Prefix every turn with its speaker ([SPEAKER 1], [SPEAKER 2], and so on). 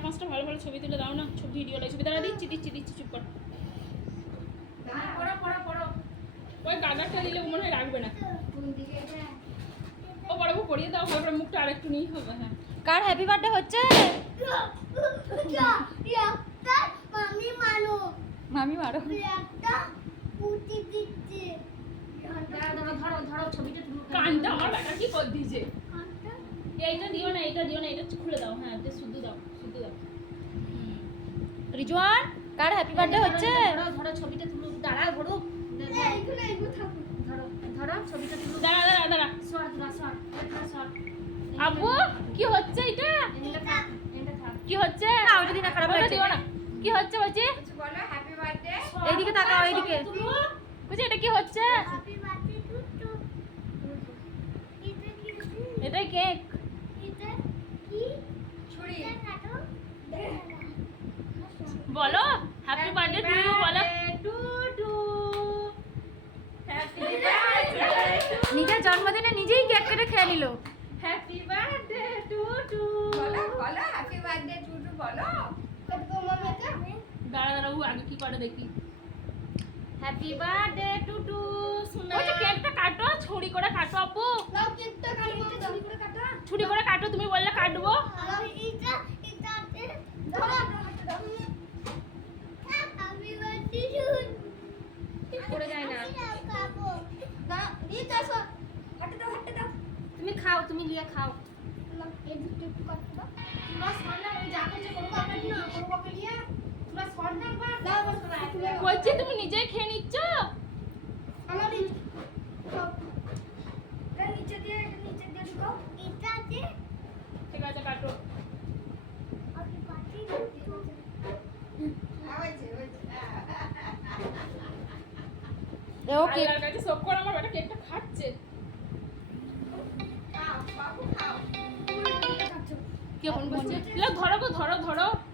[SPEAKER 1] পাঁচটা ভালো ভালো ছবি তুলে দাও না, ছবি ভিডিওটা ছবি দাঁড়া দিচ্ছি চুপ কর। ওই গাদারটা নিলে মনে হয় রাখবে না। ও বড় পড়িয়ে দাও, তারপরে মুখটা আরেকটু নিয়ে হবে। হ্যাঁ,
[SPEAKER 2] কার হ্যাপি বার্থডে হচ্ছে? মামি মারো।
[SPEAKER 1] কানটা আমার বেটা কি করে দিয়েছে। এইটা দিও না, এটা খুলে দাও। হ্যাঁ, শুদ্ধ দাও।
[SPEAKER 2] রিজওয়ান, কার হ্যাপি বার্থডে হচ্ছে?
[SPEAKER 3] ধরো ছবিটা তুলো, দাঁড়া ধরো ধরো ছবিটা তুলো।
[SPEAKER 1] দাঁড়া। আব্বু কি হচ্ছে এটা? কি হচ্ছে?
[SPEAKER 2] না ওইটা দিনা খারাপ
[SPEAKER 1] ওটা
[SPEAKER 2] লাগছে।
[SPEAKER 1] দিও না। কি হচ্ছে বলছি?
[SPEAKER 4] বলো হ্যাপি বার্থডে।
[SPEAKER 2] এইদিকে তাকাও, এইদিকে।
[SPEAKER 1] বুঝি এটা কি হচ্ছে? এটাই কেক।
[SPEAKER 4] ছুরি।
[SPEAKER 1] বলো হ্যাপি বার্থডে টু ইউ বলো।
[SPEAKER 2] নিজের জন্মদিনে নিজেই কেক কেটে খেয়ে নিল।
[SPEAKER 1] হ্যাপি বার্থডে টু
[SPEAKER 4] বলো হ্যাপি বার্থডে টু বলো।
[SPEAKER 1] দাঁড়া ও আগে কি করে দেখি।
[SPEAKER 3] হ্যাপি বার্থডে টু
[SPEAKER 1] ওই যে কেকটা কাটো, ছুরি করে কাটো আপু। ছুরি করে কাটো, তুমি বললে কাটবো।
[SPEAKER 3] পড়ে যায় না। তুমি খাও, তুমি লিয়ে খাও।
[SPEAKER 1] বলছি তুমি নিজেই খেয়ে নিচ্ছ। ঠিক আছে কাটো।
[SPEAKER 2] ওকে,
[SPEAKER 1] আল্লাহর কাছে শোক করে আমার বেটা কেকটা খাচ্ছে।
[SPEAKER 4] খাও বাবু খাও।
[SPEAKER 1] কেমন বলছে? ধরো।